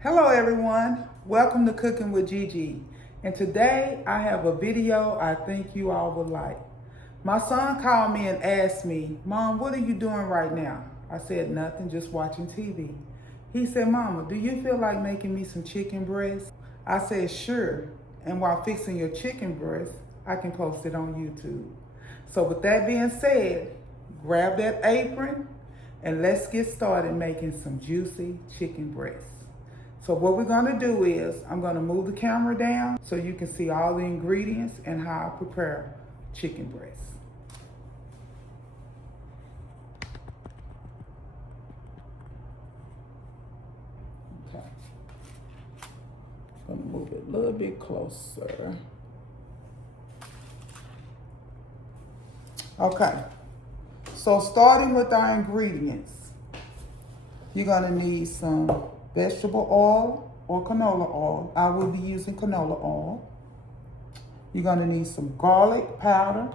Hello everyone, welcome to Cooking with Gigi. And today I have a video I think you all would like. My son called me and asked me, Mom, what are you doing right now? I said, nothing, just watching TV. He said, Mama, do you feel like making me some chicken breast? I said, sure. And while fixing your chicken breast, I can post it on YouTube. So with that being said, grab that apron and let's get started making some juicy chicken breast. So what we're gonna do is, I'm gonna move the camera down so you can see all the ingredients and how I prepare chicken breast. Okay. I'm gonna move it a little bit closer. Okay, so starting with our ingredients, you're gonna need some vegetable oil or canola oil. I will be using canola oil. You're gonna need some garlic powder,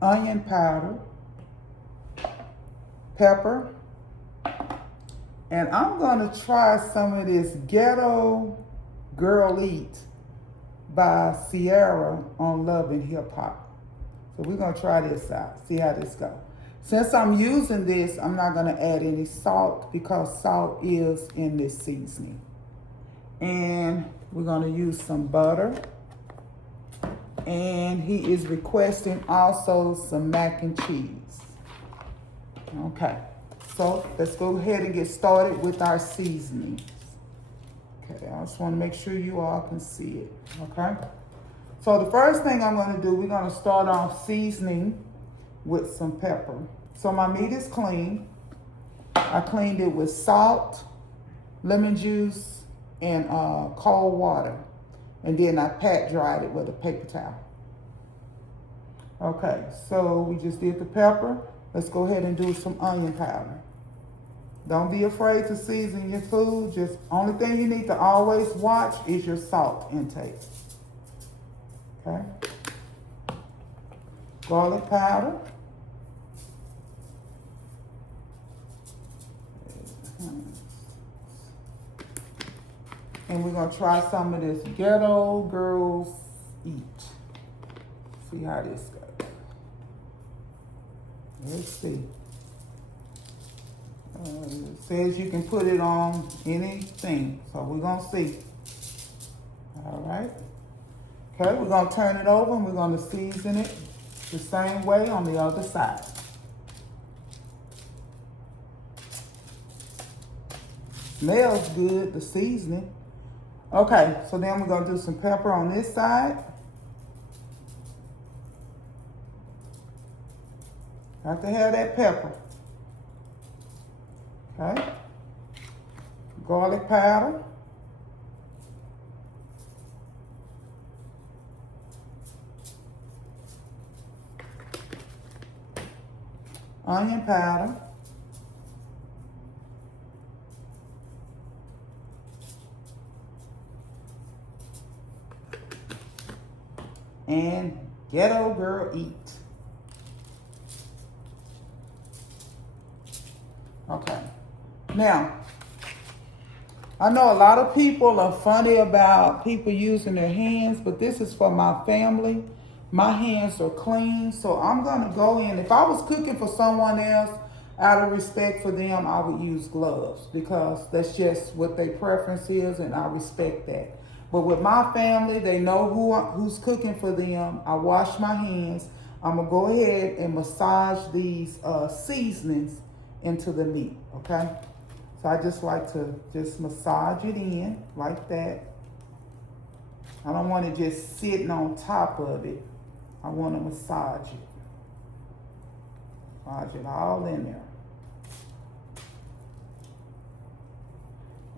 onion powder, pepper, and I'm gonna try some of this Ghetto Girl by Sierra on Love and Hip Hop. So we're gonna try this out, see how this goes. Since I'm using this, I'm not gonna add any salt because salt is in this seasoning. And we're gonna use some butter. And he is requesting also some mac and cheese. Okay, so let's go ahead and get started with our seasonings. Okay, I just wanna make sure you all can see it, okay? So the first thing I'm gonna do, we're gonna start off seasoning with some pepper. So my meat is clean. I cleaned it with salt, lemon juice, and cold water. And then I pat dried it with a paper towel. Okay, so we just did the pepper. Let's go ahead and do some onion powder. Don't be afraid to season your food. Just only thing you need to always watch is your salt intake. Okay. Garlic powder. And we're gonna try some of this Ghetto Girls Eat. See how this goes. Let's see. It says you can put it on anything, so we're gonna see. All right. Okay, we're gonna turn it over and we're gonna season it the same way on the other side. Smells good, the seasoning. Okay, so then we're gonna do some pepper on this side. Have to have that pepper. Okay. Garlic powder. Onion powder. And Ghetto Girl Eat. Okay. Now, I know a lot of people are funny about people using their hands, but this is for my family. My hands are clean, so I'm gonna go in. If I was cooking for someone else, out of respect for them, I would use gloves because that's just what their preference is, and I respect that. But with my family, they know who's cooking for them. I wash my hands. I'm gonna go ahead and massage these seasonings into the meat, okay? So I just like to just massage it in like that. I don't want it just sitting on top of it. I want to massage it. Massage it all in there.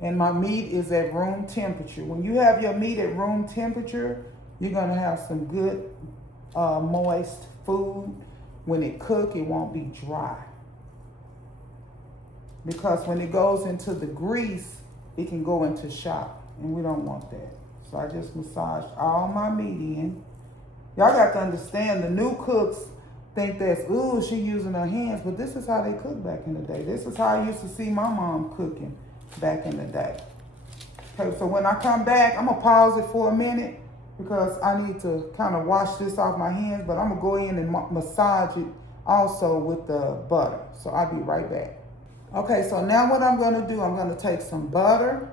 And my meat is at room temperature. When you have your meat at room temperature, you're gonna have some good moist food. When it cooks, it won't be dry. Because when it goes into the grease, it can go into shock, and we don't want that. So I just massaged all my meat in. Y'all got to understand, the new cooks think that's, ooh, she using her hands, but this is how they cook back in the day. This is how I used to see my mom cooking back in the day. Okay, so when I come back, I'm gonna pause it for a minute because I need to kind of wash this off my hands, but I'm gonna go in and massage it also with the butter. So I'll be right back. Okay, so now what I'm gonna do, I'm gonna take some butter.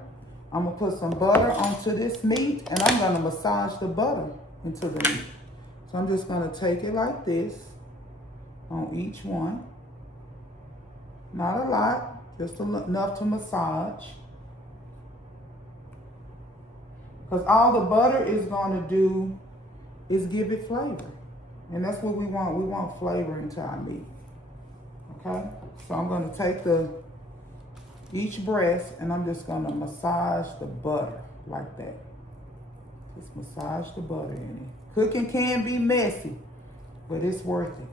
I'm gonna put some butter onto this meat, and I'm gonna massage the butter into the meat. So I'm just gonna take it like this on each one. Not a lot. Just enough to massage. Because all the butter is going to do is give it flavor. And that's what we want. We want flavor into our meat. Okay? So I'm going to take each breast and I'm just going to massage the butter like that. Just massage the butter in it. Cooking can be messy, but it's worth it.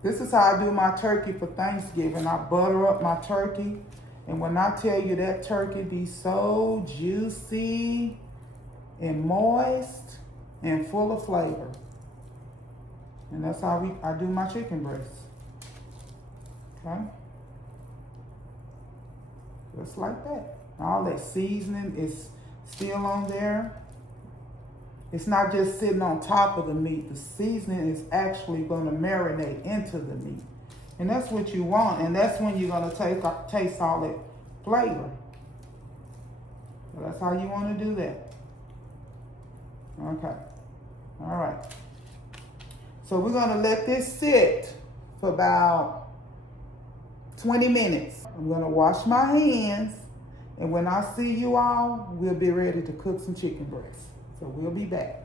This is how I do my turkey for Thanksgiving. I butter up my turkey. And when I tell you that turkey be so juicy and moist and full of flavor. And that's how I do my chicken breasts. Okay? Just like that. All that seasoning is still on there. It's not just sitting on top of the meat. The seasoning is actually going to marinate into the meat. And that's what you want. And that's when you're going to taste all that flavor. So that's how you want to do that. Okay. All right. So we're going to let this sit for about 20 minutes. I'm going to wash my hands. And when I see you all, we'll be ready to cook some chicken breasts. So we'll be back.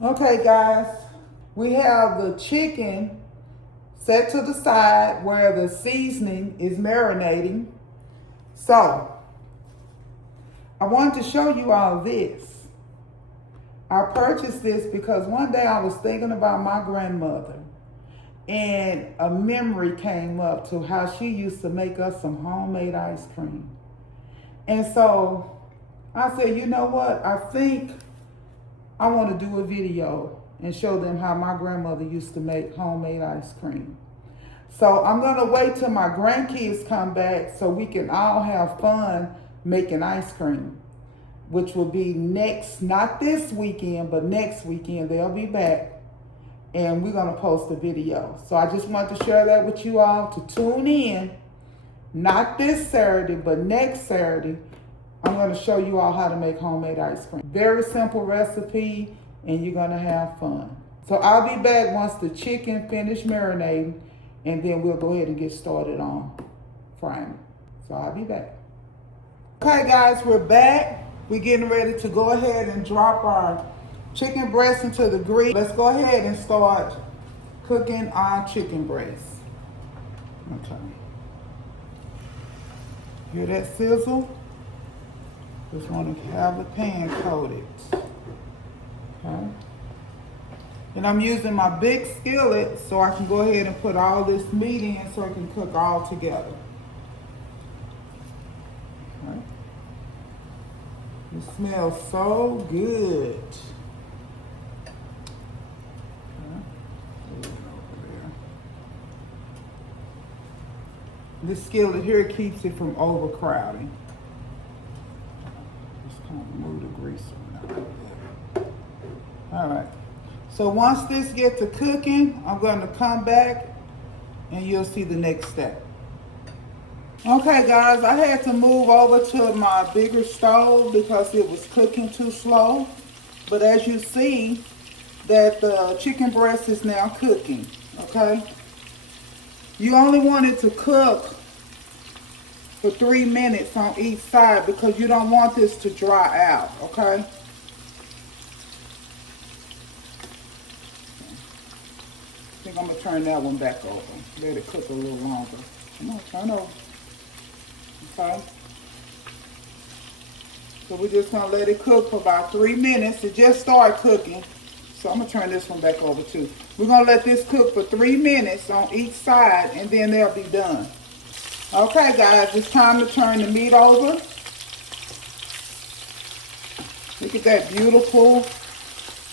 Okay, guys, we have the chicken set to the side where the seasoning is marinating. So I wanted to show you all this. I purchased this because one day I was thinking about my grandmother and a memory came up to how she used to make us some homemade ice cream. And so I said, you know what? I think I want to do a video and show them how my grandmother used to make homemade ice cream. So I'm going to wait till my grandkids come back so we can all have fun making ice cream, which will be next, not this weekend, but next weekend. They'll be back and we're going to post a video. So I just want to share that with you all to tune in, not this Saturday, but next Saturday. I'm going to show you all how to make homemade ice cream. Very simple recipe, and you're going to have fun. So I'll be back once the chicken finishes marinating, and then we'll go ahead and get started on frying it. So I'll be back. Okay, guys, we're back. We're getting ready to go ahead and drop our chicken breast into the grease. Let's go ahead and start cooking our chicken breast. Okay. Hear that sizzle? Just want to have the pan coated. Okay. And I'm using my big skillet so I can go ahead and put all this meat in so it can cook all together. Okay. It smells so good. Okay. This skillet here keeps it from overcrowding. Move the grease around. All right. So once this gets to cooking, I'm going to come back and you'll see the next step. Okay, guys, I had to move over to my bigger stove because it was cooking too slow. But as you see, that the chicken breast is now cooking. Okay. You only want it to cook for 3 minutes on each side because you don't want this to dry out, okay? I think I'm gonna turn that one back over. Let it cook a little longer. Come on, turn over. Okay. So we're just gonna let it cook for about 3 minutes. It just started cooking. So I'm gonna turn this one back over too. We're gonna let this cook for 3 minutes on each side and then they'll be done. Okay guys, it's time to turn the meat over. Look at that beautiful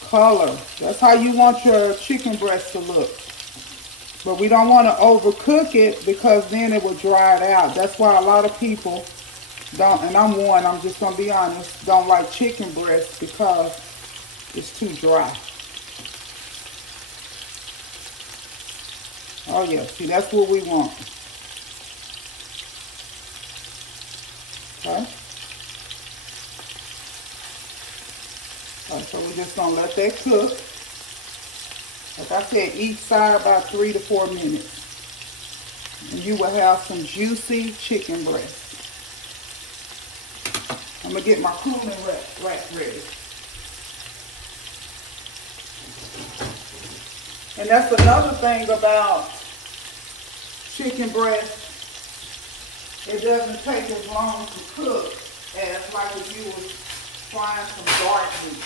color. That's how you want your chicken breast to look. But we don't want to overcook it because then it will dry it out. That's why a lot of people don't, and I'm one, I'm just going to be honest, don't like chicken breast because it's too dry. Oh yeah, see, that's what we want. Okay. All right, so we're just going to let that cook. Like I said, each side about 3 to 4 minutes. And you will have some juicy chicken breast. I'm going to get my cooling rack ready. And that's another thing about chicken breast. It doesn't take as long to cook as like if you were frying some dark meat.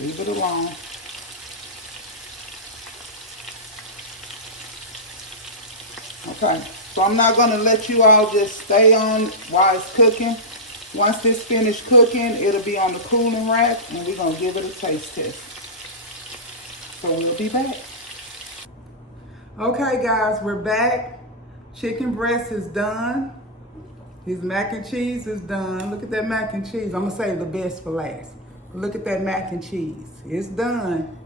Leave it alone. Okay, so I'm not going to let you all just stay on while it's cooking. Once this finished cooking, it'll be on the cooling rack and we're going to give it a taste test. So we'll be back. Okay guys, we're back. Chicken breast is done. His mac and cheese is done. Look at that mac and cheese. I'm going to save the best for last. Look at that mac and cheese. It's done.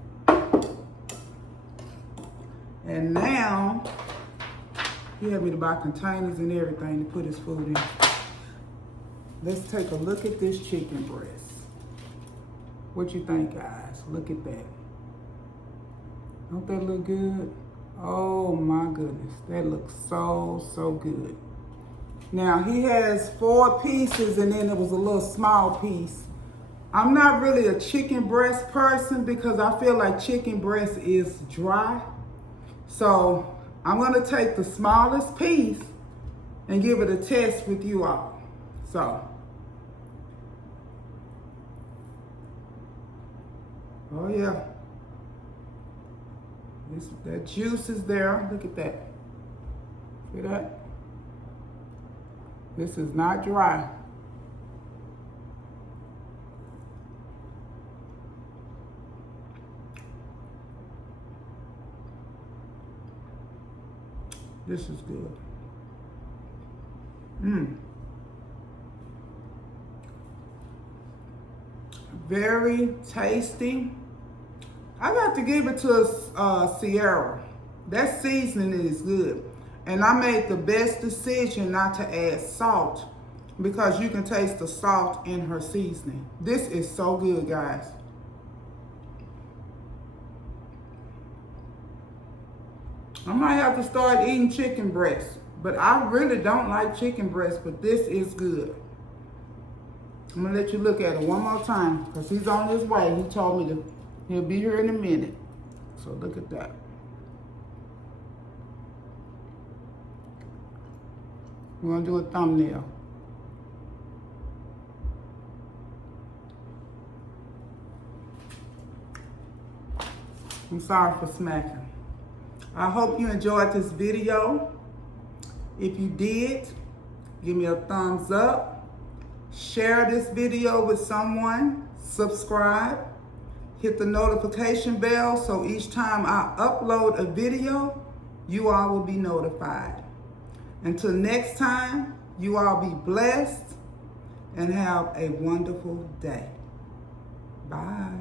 And now, he had me to buy containers and everything to put his food in. Let's take a look at this chicken breast. What you think, guys? Look at that. Don't that look good? Oh my goodness. That looks so, so good. Now, he has 4 pieces and then it was a little small piece. I'm not really a chicken breast person because I feel like chicken breast is dry. So I'm gonna take the smallest piece and give it a test with you all. So, oh yeah. That juice is there, look at that. See that? This is not dry. This is good. Very tasty. I got to give it to Sierra. That seasoning is good. And I made the best decision not to add salt because you can taste the salt in her seasoning. This is so good, guys. I might have to start eating chicken breast, but I really don't like chicken breast, but this is good. I'm gonna let you look at it one more time because he's on his way. He told me he'll be here in a minute. So look at that. We're gonna do a thumbnail. I'm sorry for smacking. I hope you enjoyed this video. If you did, give me a thumbs up. Share this video with someone. Subscribe. Hit the notification bell so each time I upload a video, you all will be notified. Until next time, you all be blessed and have a wonderful day. Bye.